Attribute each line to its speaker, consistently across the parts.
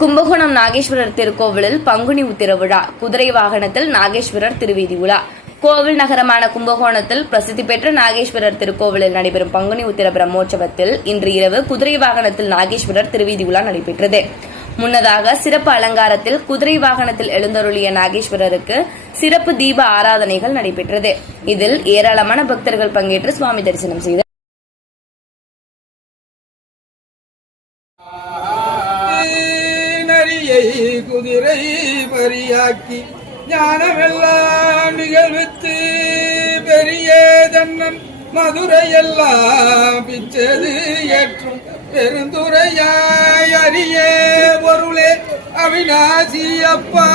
Speaker 1: கும்பகோணம் நாகேஸ்வரர் திருக்கோவிலில் பங்குனி உத்திரவிழா குதிரை வாகனத்தில் நாகேஸ்வரர் திருவீதி உலா. கோவில் நகரமான கும்பகோணத்தில் பிரசித்தி பெற்ற நாகேஸ்வரர் திருக்கோவிலில் நடைபெறும் பங்குனி உத்திர பிரம்மோற்சவத்தில் இன்று இரவு குதிரை வாகனத்தில் நாகேஸ்வரர் திருவீதி உலா நடைபெற்றது. முன்னதாக சிறப்பு அலங்காரத்தில் குதிரை வாகனத்தில் எழுந்தருளிய நாகேஸ்வரருக்கு சிறப்பு தீப ஆராதனைகள் நடைபெற்றது. இதில் ஏராளமான பக்தர்கள் பங்கேற்று சுவாமி தரிசனம் செய்தனர்.
Speaker 2: நரியை குதிரை மரியாக்கி ஞானமெல்லாம் நிகழ்வித்து பெரிய தன்னன் மதுரையெல்லாம் பிச்சது ஏற்றும் பெருந்துரையாய் அரிய பொருளே. அவிநாசி அப்பா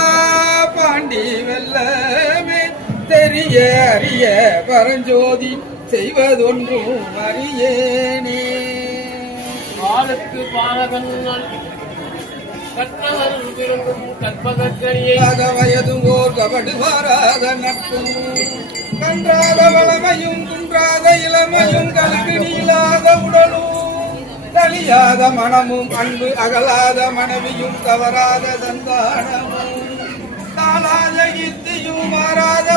Speaker 2: பாண்டி வெல்லமே தெரிய அறிய பரஞ்சோதி செய்வதொன்றும் அறியேனே.
Speaker 3: பாலத்து பாலகன் கற்பவர் விரும்பும் கற்பகக்கரியை
Speaker 2: இல்லாத கபடு வாராத நட்பும். கன்றாத வளமையும் குன்றாத இளமையும் கல்வினி உடலும். தலியாத மனமும் அன்பு அகலாத மனைவியும் தவறாத சந்தானமும் தானாத கீர்த்தியும் மாறாத